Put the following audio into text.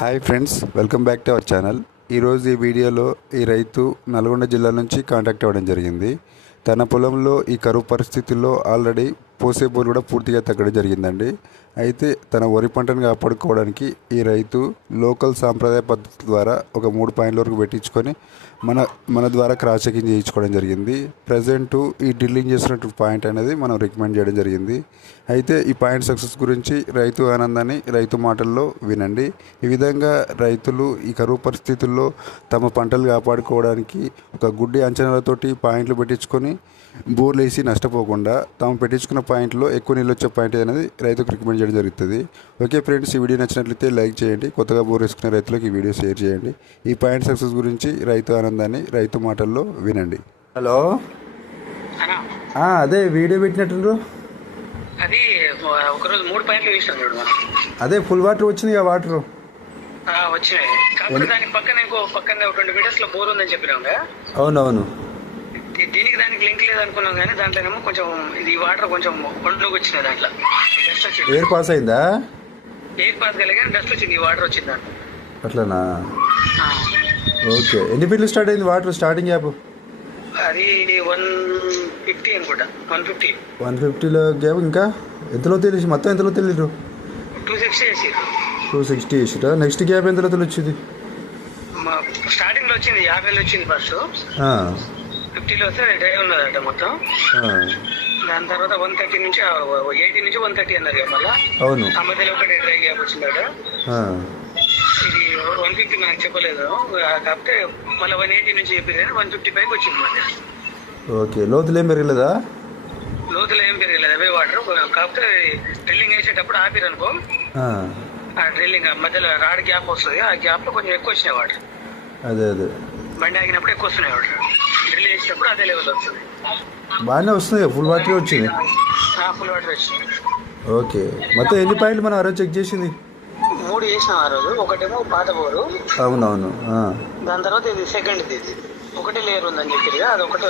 Hi friends welcome back to our channel ఈరోజు ఈ వీడియోలో ఈ రైతు నల్గొండ జిల్లా నుంచి కాంటాక్ట్ అవ్వడం జరిగింది. తన పొలంలో ఈ కరువు పరిస్థితుల్లో ఆల్రెడీ పోసే బోర్ కూడా పూర్తిగా తగ్గడం జరిగిందండి. అయితే తన వరి పంటను కాపాడుకోవడానికి ఈ రైతు లోకల్ సాంప్రదాయ పద్ధతి ద్వారా ఒక మూడు పాయింట్ల వరకు పెట్టించుకొని మన మన ద్వారా క్రాస్ చెకింగ్ చేయించుకోవడం జరిగింది. ప్రజెంట్ ఈ డ్రిల్లింగ్ చేసినటువంటి పాయింట్ అనేది మనం రికమెండ్ చేయడం జరిగింది. అయితే ఈ పాయింట్ సక్సెస్ గురించి రైతు ఆనందాన్ని రైతు మాటల్లో వినండి. ఈ విధంగా రైతులు ఈ కరువు పరిస్థితుల్లో తమ పంటలు కాపాడుకోవడానికి ఒక గుడ్డి అంచనాలతోటి పాయింట్లు పెట్టించుకొని బోర్లు వేసి నష్టపోకుండా తాము పెట్టించుకున్న పాయింట్లో ఎక్కువ నీళ్ళు వచ్చే పాయింట్ అనేది రైతుకు రికమెండ్ చేయడం జరుగుతుంది. ఓకే ఫ్రెండ్స్ ఈ వీడియో నచ్చినట్లయితే లైక్ చేయండి కొత్తగా బోర్ వేసుకునే రైతులకు ఈ వీడియో షేర్ చేయండి. ఈ పాయింట్ సక్సెస్ గురించి రైతు ఆనందాన్ని రైతు మాటల్లో వినండి. హలో? ఆ, అదే వీడియో పెట్టినట్టు అది ఒకరోజు మూడు పాయింట్లు వేసాం చూడు మనం. అదే ఫుల్ వాటర్ వచ్చింది కదా వాటర్. ఆ, వచ్చినాయి. దాని పక్కన ఇంకో పక్కన ట్వంటీ మీటర్స్లో బోర్ ఉందని చెప్పినాం. అవునవును. దీ- దీనికి దానికి లింక్ లేదనుకున్నాం కానీ దాంట్లోనేమో కొంచెం ఇది వాటర్ కొంచెం ఒంట్లోకి వచ్చినాయి దాంట్లో. డస్ట్ వచ్చింది. ఎయిర్ పాస్ అయిందా? ఎయిర్ పాస్ కలిగి డస్ట్ వచ్చింది ఈ వాటర్ వచ్చింది దాంట్లో. అట్లనా? ఓకే ఎన్ని ఫీట్లు స్టార్ట్ అయింది వాటర్ స్టార్టింగ్ గ్యాప్ అది వన్ ఫిఫ్టీ అనుకుంటా వన్ ఫిఫ్టీ వన్ ఫిఫ్టీలో గ్యాప్ ఇంకా? ఎంతలో తెలిసి మొత్తం ఎంతలో తెలియదు టూ సిక్స్టీ వేసి టూ సిక్స్టీ వేసిరా? నెక్స్ట్ గ్యాప్ ఎంతలో తెలిసింది స్టార్టింగ్లో వచ్చింది యాభైలో వచ్చింది ఫస్ట్ ఫిఫ్టీలో వస్తే డ్రై ఉన్నదట మొత్తం. దాని తర్వాత వన్ థర్టీ నుంచి ఎయిటీ నుంచి వన్ థర్టీ అన్నారు మళ్ళా. అవును. ఆ మధ్యలో ఒకటి డ్రై గ్యాప్ వచ్చిందట ఇది వన్ ఫిఫ్టీ నాకు చెప్పలేదు. కాకపోతే మళ్ళీ వన్ ఎయిటీ నుంచి చెప్పారు వన్ ఫిఫ్టీ ఫైవ్ వచ్చింది మళ్ళీ. ఓకే లోతులు ఏం పెరగలేదా? లోతులు ఏం పెరగలేదు అవే వాటర్. కాకపోతే డ్రిల్లింగ్ వేసేటప్పుడు ఆపిరు అనుకో ఆ, ఆ డ్రిల్లింగ్ మధ్యలో రాడ్ గ్యాప్ వస్తుంది. ఆ గ్యాప్లో కొంచెం ఎక్కువ వచ్చినాయి వాటర్. అదే అదే. బండి ఆగినప్పుడు ఎక్కువ వస్తున్నాయి వాటర్. డ్రిల్ వేసేటప్పుడు అదే లెవెల్ వస్తుంది బాగానే వస్తుంది ఫుల్ వాటర్ వచ్చింది. ఫుల్ వాటర్ వచ్చింది ఓకే మొత్తం ఎన్ని పాయింట్లు మనం ఆ రోజు చెక్ చేసింది? మూడు వేసినాం ఆ రోజు. ఒకటేమో పాత బోరు. అవునవును. దాని తర్వాత ఇది సెకండ్ ఇది ఒకటే లేయర్ ఉందని చెప్పి అది ఒకటే